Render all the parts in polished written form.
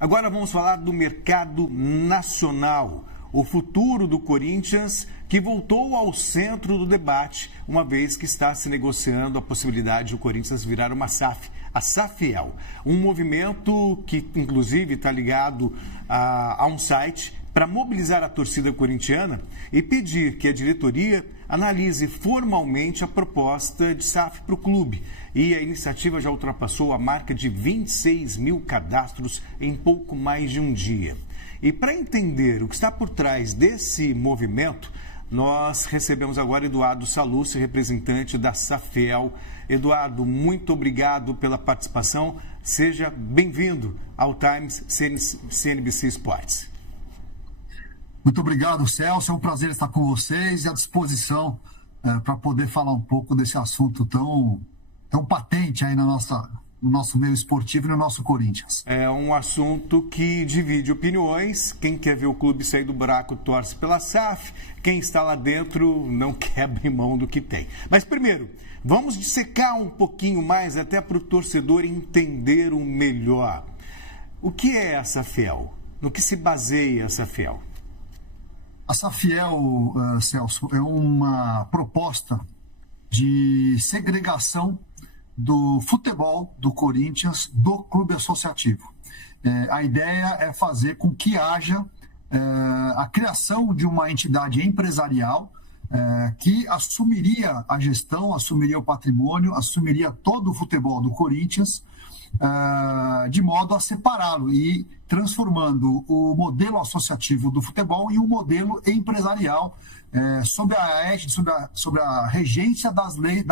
Agora vamos falar do mercado nacional. O futuro do Corinthians, que voltou ao centro do debate, uma vez que está se negociando a possibilidade do Corinthians virar uma SAF, a Safiel. Um movimento que, inclusive, está ligado a um site para mobilizar a torcida corintiana e pedir que a diretoria analise formalmente a proposta de SAF para o clube. E a iniciativa já ultrapassou a marca de 26 mil cadastros em pouco mais de um dia. E para entender o que está por trás desse movimento, nós recebemos agora Eduardo Sallusti, representante da Safiel. Eduardo, muito obrigado pela participação. Seja bem-vindo ao Times CNBC Sports. Muito obrigado, Celso. É um prazer estar com vocês e à disposição para poder falar um pouco desse assunto tão patente aí no nosso meio esportivo e no nosso Corinthians. É um assunto que divide opiniões. Quem quer ver o clube sair do buraco torce pela SAF. Quem está lá dentro não quer abrir mão do que tem. Mas primeiro, vamos dissecar um pouquinho mais até para o torcedor entender o melhor. O que é a Safiel? No que se baseia a Safiel? A Safiel, Celso, é uma proposta de segregação do futebol do Corinthians do clube associativo. A ideia é fazer com que haja a criação de uma entidade empresarial que assumiria a gestão, assumiria o patrimônio, assumiria todo o futebol do Corinthians, de modo a separá-lo e transformando o modelo associativo do futebol em um modelo empresarial sob a regência da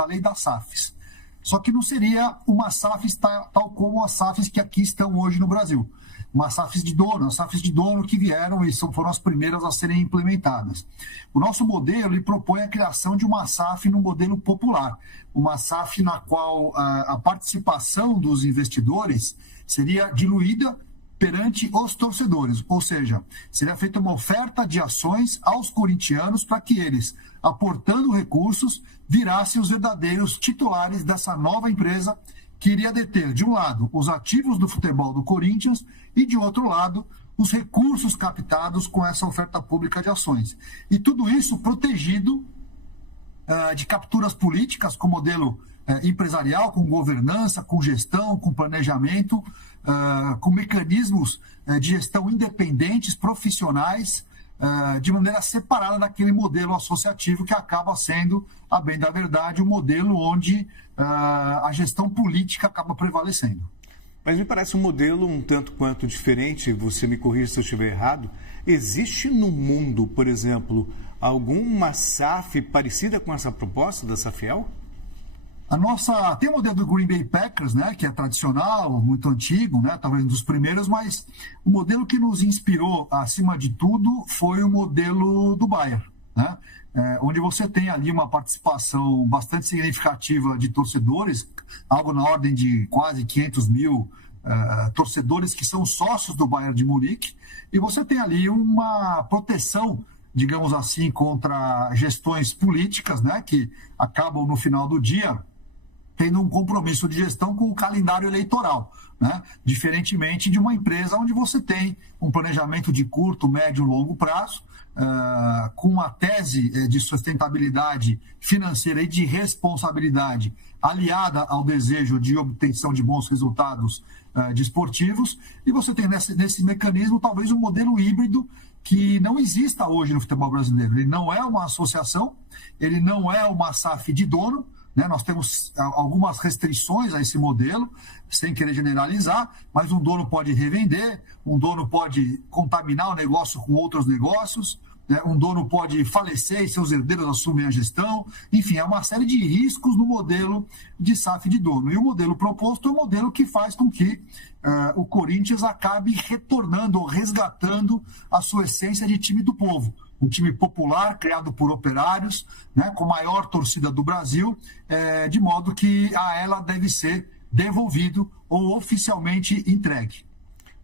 lei das SAFs. Só que não seria uma SAF tal como as SAFs que aqui estão hoje no Brasil. Uma SAFs de dono que vieram e foram as primeiras a serem implementadas. O nosso modelo ele propõe a criação de uma SAF no modelo popular, uma SAF na qual a participação dos investidores seria diluída perante os torcedores, ou seja, seria feita uma oferta de ações aos corintianos para que eles, aportando recursos, virassem os verdadeiros titulares dessa nova empresa que iria deter, de um lado, os ativos do futebol do Corinthians e, de outro lado, os recursos captados com essa oferta pública de ações. E tudo isso protegido de capturas políticas com modelo empresarial, com governança, com gestão, com planejamento, com mecanismos de gestão independentes, profissionais, de maneira separada daquele modelo associativo que acaba sendo, a bem da verdade, um modelo onde a gestão política acaba prevalecendo. Mas me parece um modelo um tanto quanto diferente, você me corrija se eu estiver errado. Existe no mundo, por exemplo, alguma SAF parecida com essa proposta da Safiel? Tem o modelo do Green Bay Packers, né, que é tradicional, muito antigo, né, talvez um dos primeiros, mas o modelo que nos inspirou, acima de tudo, foi o modelo do Bayern, né, onde você tem ali uma participação bastante significativa de torcedores, algo na ordem de quase 500 mil torcedores que são sócios do Bayern de Munique, e você tem ali uma proteção, digamos assim, contra gestões políticas, né, que acabam no final do dia tendo um compromisso de gestão com o calendário eleitoral, né? Diferentemente de uma empresa onde você tem um planejamento de curto, médio e longo prazo, com uma tese de sustentabilidade financeira e de responsabilidade aliada ao desejo de obtenção de bons resultados desportivos, e você tem nesse mecanismo talvez um modelo híbrido que não exista hoje no futebol brasileiro. Ele não é uma associação, ele não é uma SAF de dono, né? Nós temos algumas restrições a esse modelo, sem querer generalizar, mas um dono pode revender, um dono pode contaminar o negócio com outros negócios, né? Um dono pode falecer e seus herdeiros assumem a gestão. Enfim, é uma série de riscos no modelo de SAF de dono. E o modelo proposto é um modelo que faz com que o Corinthians acabe retornando ou resgatando a sua essência de time do povo. Um time popular, criado por operários, né, com a maior torcida do Brasil, de modo que a ela deve ser devolvido ou oficialmente entregue.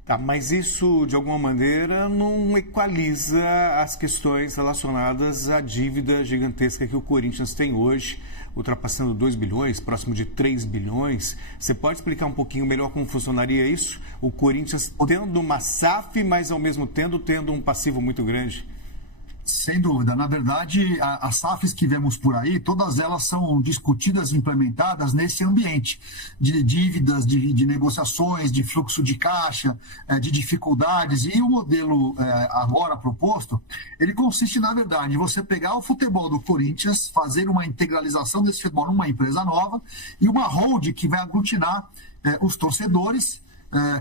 Tá, mas isso, de alguma maneira, não equaliza as questões relacionadas à dívida gigantesca que o Corinthians tem hoje, ultrapassando 2 bilhões, próximo de 3 bilhões. Você pode explicar um pouquinho melhor como funcionaria isso? O Corinthians tendo uma SAF, mas ao mesmo tempo tendo um passivo muito grande. Sem dúvida. Na verdade, as SAFs que vemos por aí, todas elas são discutidas e implementadas nesse ambiente de dívidas, de negociações, de fluxo de caixa, de dificuldades. E o modelo agora proposto, ele consiste, na verdade, em você pegar o futebol do Corinthians, fazer uma integralização desse futebol numa empresa nova e uma hold que vai aglutinar os torcedores,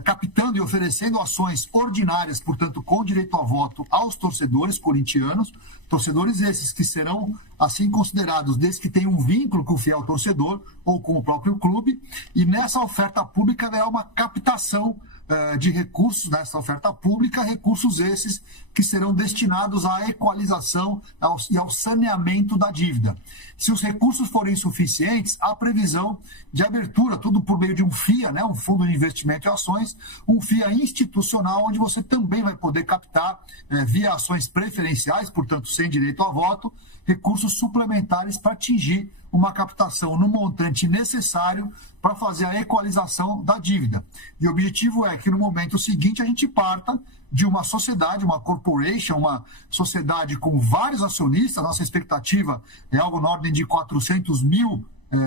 captando e oferecendo ações ordinárias, portanto, com direito a voto aos torcedores corintianos, torcedores esses que serão assim considerados desde que tenham um vínculo com o fiel torcedor ou com o próprio clube, e nessa oferta pública é uma captação de recursos, nessa oferta pública, recursos esses que serão destinados à equalização e ao saneamento da dívida. Se os recursos forem insuficientes, há previsão de abertura, tudo por meio de um FIA, né, um Fundo de Investimento em Ações, um FIA institucional, onde você também vai poder captar, via ações preferenciais, portanto, sem direito a voto, recursos suplementares para atingir uma captação no montante necessário para fazer a equalização da dívida. E o objetivo é que no momento seguinte a gente parta de uma sociedade, uma corporation, uma sociedade com vários acionistas. Nossa expectativa é algo na ordem de 400 mil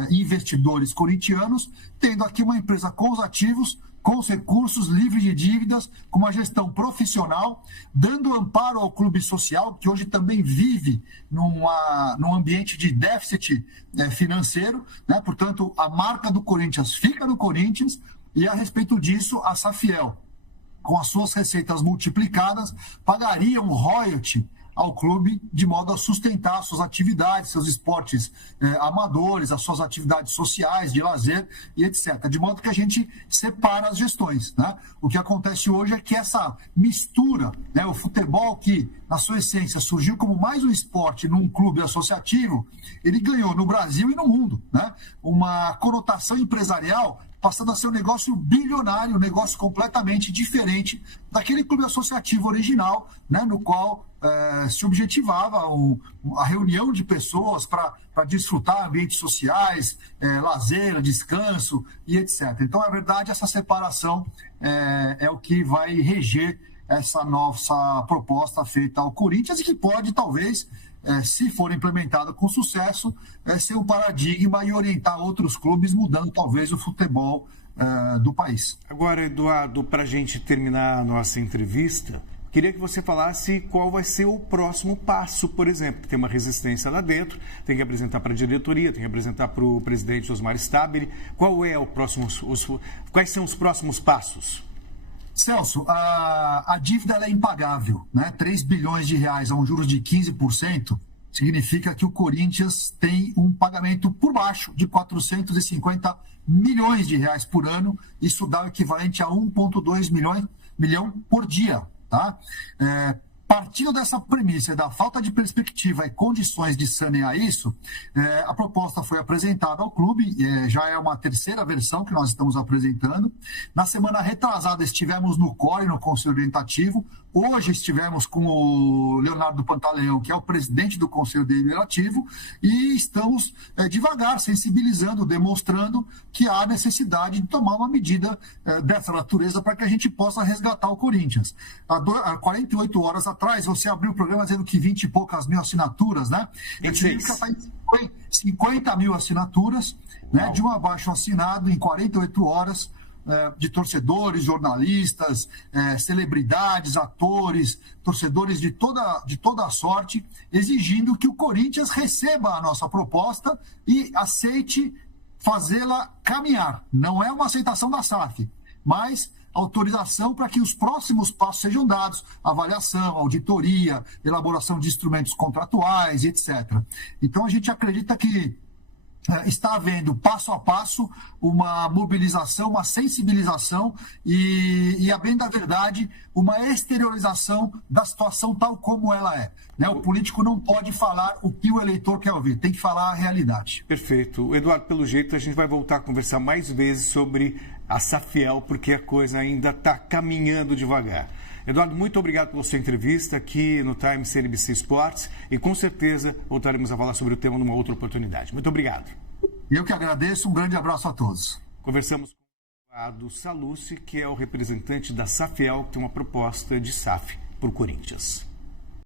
investidores corintianos, tendo aqui uma empresa com os ativos, com os recursos, livre de dívidas, com uma gestão profissional, dando amparo ao clube social, que hoje também vive num ambiente de déficit financeiro, né? Portanto, a marca do Corinthians fica no Corinthians, e a respeito disso, a Safiel, com as suas receitas multiplicadas, pagaria um royalty ao clube, de modo a sustentar suas atividades, seus esportes amadores, as suas atividades sociais, de lazer e etc. De modo que a gente separa as gestões, né? O que acontece hoje é que essa mistura, né, o futebol que, na sua essência, surgiu como mais um esporte num clube associativo, ele ganhou no Brasil e no mundo, né, uma conotação empresarial, passando a ser um negócio bilionário, um negócio completamente diferente daquele clube associativo original, né, no qual se objetivava a reunião de pessoas para desfrutar ambientes sociais, lazer, descanso e etc. Então, na verdade, essa separação é o que vai reger essa nossa proposta feita ao Corinthians, e que pode, talvez, se for implementado com sucesso, ser um paradigma e orientar outros clubes, mudando talvez o futebol do país. Agora, Eduardo, para a gente terminar a nossa entrevista, queria que você falasse qual vai ser o próximo passo, por exemplo, que tem uma resistência lá dentro, tem que apresentar para a diretoria, tem que apresentar para o presidente Osmar Stabile. Quais são os próximos passos? Celso, a dívida ela é impagável, né? 3 bilhões de reais a um juros de 15% significa que o Corinthians tem um pagamento por baixo de 450 milhões de reais por ano. Isso dá o equivalente a 1,2 milhão por dia, tá? Partindo dessa premissa da falta de perspectiva e condições de sanear isso, a proposta foi apresentada ao clube, já é uma terceira versão que nós estamos apresentando. Na semana retrasada estivemos no CORE, no Conselho Deliberativo. Hoje estivemos com o Leonardo Pantaleão, que é o presidente do Conselho Deliberativo, e estamos devagar, sensibilizando, demonstrando que há necessidade de tomar uma medida dessa natureza para que a gente possa resgatar o Corinthians. Há 48 horas atrás, você abriu o programa dizendo que 20 e poucas mil assinaturas, né? Eu tive que estar em 50 mil assinaturas, né, de um abaixo assinado em 48 horas, de torcedores, jornalistas, celebridades, atores, torcedores de toda a sorte, exigindo que o Corinthians receba a nossa proposta e aceite fazê-la caminhar. Não é uma aceitação da SAF, mas autorização para que os próximos passos sejam dados: avaliação, auditoria, elaboração de instrumentos contratuais, etc. Então, a gente acredita que está havendo passo a passo uma mobilização, uma sensibilização e a bem da verdade, uma exteriorização da situação tal como ela é. Né? O político não pode falar o que o eleitor quer ouvir, tem que falar a realidade. Perfeito. Eduardo, pelo jeito, a gente vai voltar a conversar mais vezes sobre a Safiel, porque a coisa ainda está caminhando devagar. Eduardo, muito obrigado pela sua entrevista aqui no Time CNBC Esportes e com certeza voltaremos a falar sobre o tema numa outra oportunidade. Muito obrigado. Eu que agradeço, um grande abraço a todos. Conversamos com o Eduardo Sallucci, que é o representante da Safiel, que tem uma proposta de SAF para o Corinthians.